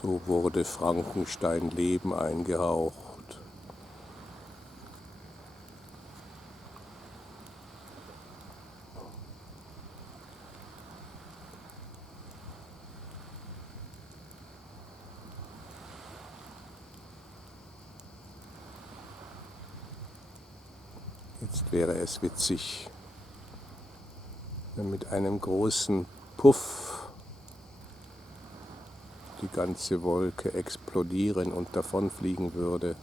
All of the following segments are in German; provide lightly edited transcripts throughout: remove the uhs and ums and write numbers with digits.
So wurde Frankenstein Leben eingehaucht. Jetzt wäre es witzig, wenn mit einem großen Puff die ganze Wolke explodieren und davonfliegen würde.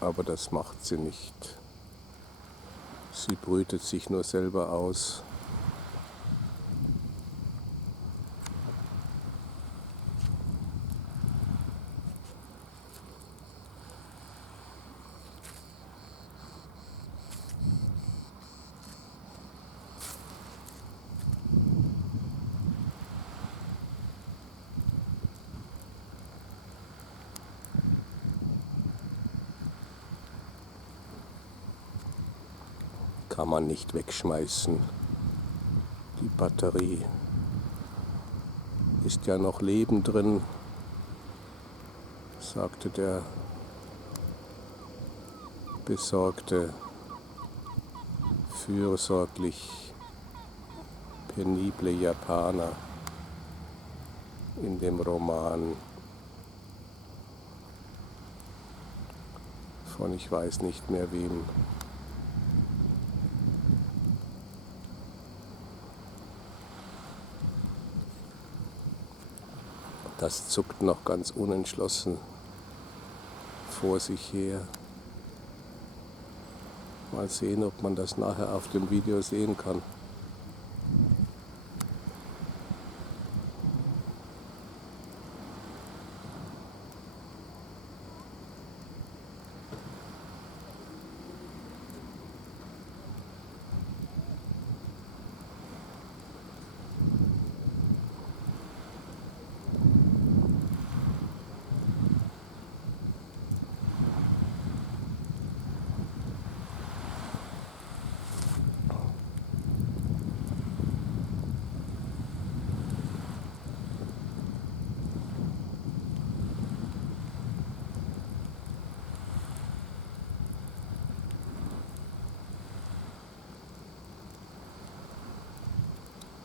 Aber das macht sie nicht. Sie brütet sich nur selber aus. Kann man nicht wegschmeißen. Die Batterie ist ja noch Leben drin, sagte der besorgte, fürsorglich penible Japaner in dem Roman von ich weiß nicht mehr wem. Das zuckt noch ganz unentschlossen vor sich her. Mal sehen, ob man das nachher auf dem Video sehen kann.